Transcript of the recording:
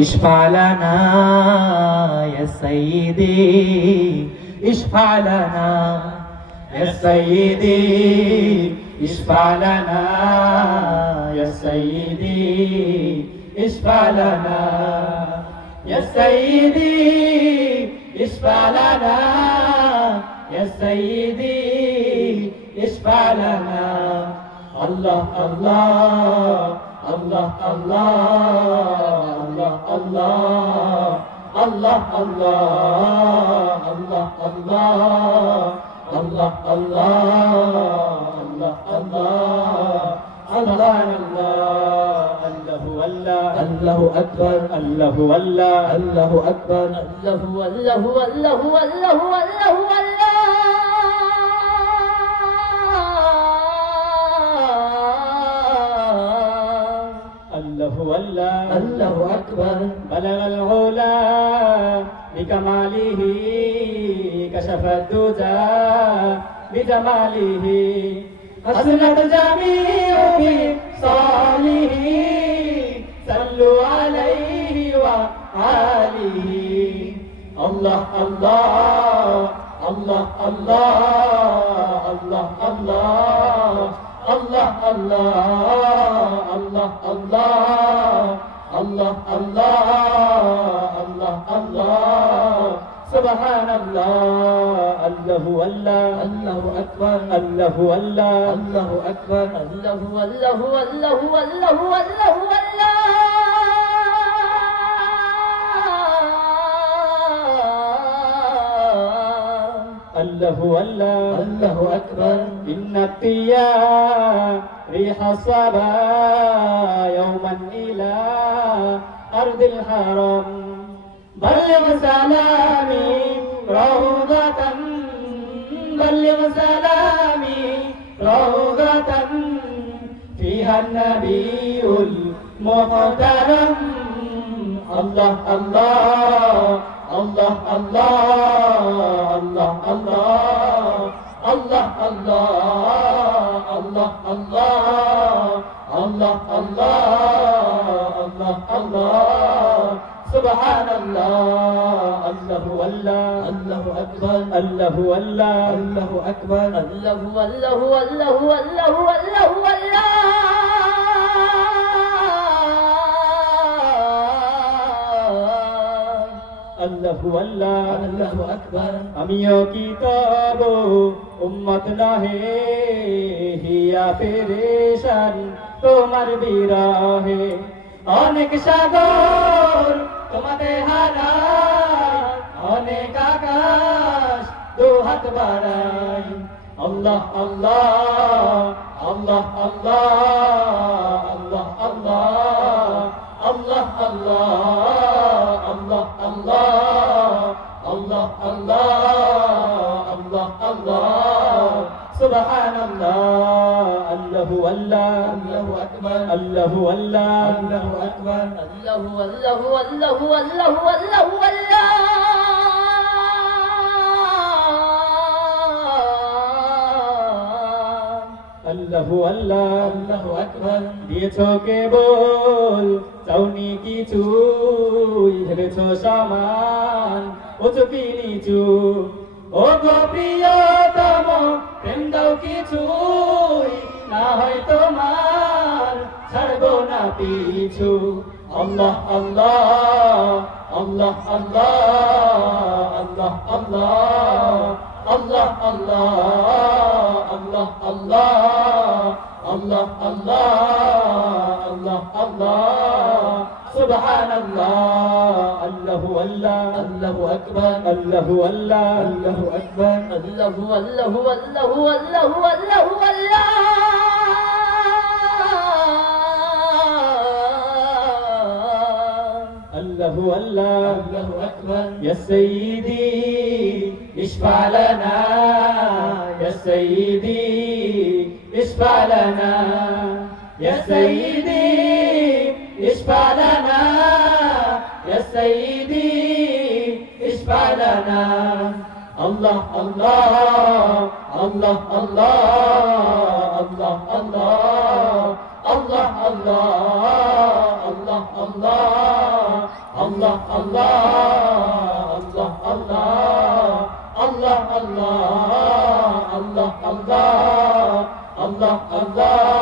اشفع لنا يا سيدي اشفع لنا يا سيدي اشفع لنا يا سيدي اشفع لنا يا سيدي اشفع لنا يا سيدي اشفع لنا الله الله الله الله الله الله الله الله الله الله الله الله الله الله والله الله أكبر الله والله الله أكبر الله والله والله والله والله والله الله والله الله أكبر بلغ العلا بكماله كشف الدجى بجماله حسنت جميع بصالحه صلوا عليه وآله الله الله الله الله الله الله الله الله الله الله الله الله الله سبحان الله الله والله الله أكبر الله والله الله أكبر الله والله والله والله والله والله الله والله الله أكبر إن الطيار ريح الصبا يوما إلى أرض الحرم بلغ سلامي روضة بلغ سلامي روضة فيها النبي المحترم الله الله الله الله الله الله الله الله الله الله الله الله سبحان الله الله والله الله أكبر الله والله الله أكبر الله والله والله والله والله والله الله والله الله أكبر আমিও কি তব উম্মত নহে হিয়া পেরেশান তোমার বিরহে অনেক সাগর তোমাদের হারায় অনেক আকাশ দুহাত বাড়াই আল্লাহ আল্লাহ আল্লাহ আল্লাহ আল্লাহ আল্লাহ আল্লাহ আল্লাহ আল্লাহ আল্লাহ আল্লাহ আল্লাহ আল্লাহ سبحان الله الله والله الله أكبر الله والله الله أكبر الله والله والله والله والله والله الله والله الله أكبر দিয়েছো কেবল চাওনি কিছুই ভেবেছো সমান ও চোখে নিচু ও গো প্রিয়তম প্রেম দাও কিছুই না হয় তোমার ছাড়বো না পিছু আল্লাহ আল্লাহ আল্লাহ আল্লাহ আল্লাহ আল্লাহ আল্লাহ আল্লাহ আল্লাহ আল্লাহ আল্লাহ আল্লাহ আল্লাহ سبحان الله الله والله الله أكبر الله والله الله أكبر الله والله والله والله والله والله الله والله الله أكبر يا سيدي اشفع لنا يا سيدي اشفع لنا يا سيدي اشفع لنا يا سيدي اشفع لنا الله الله الله الله الله الله الله الله الله الله Allah Allah Allah Allah Allah Allah Allah Allah Allah Allah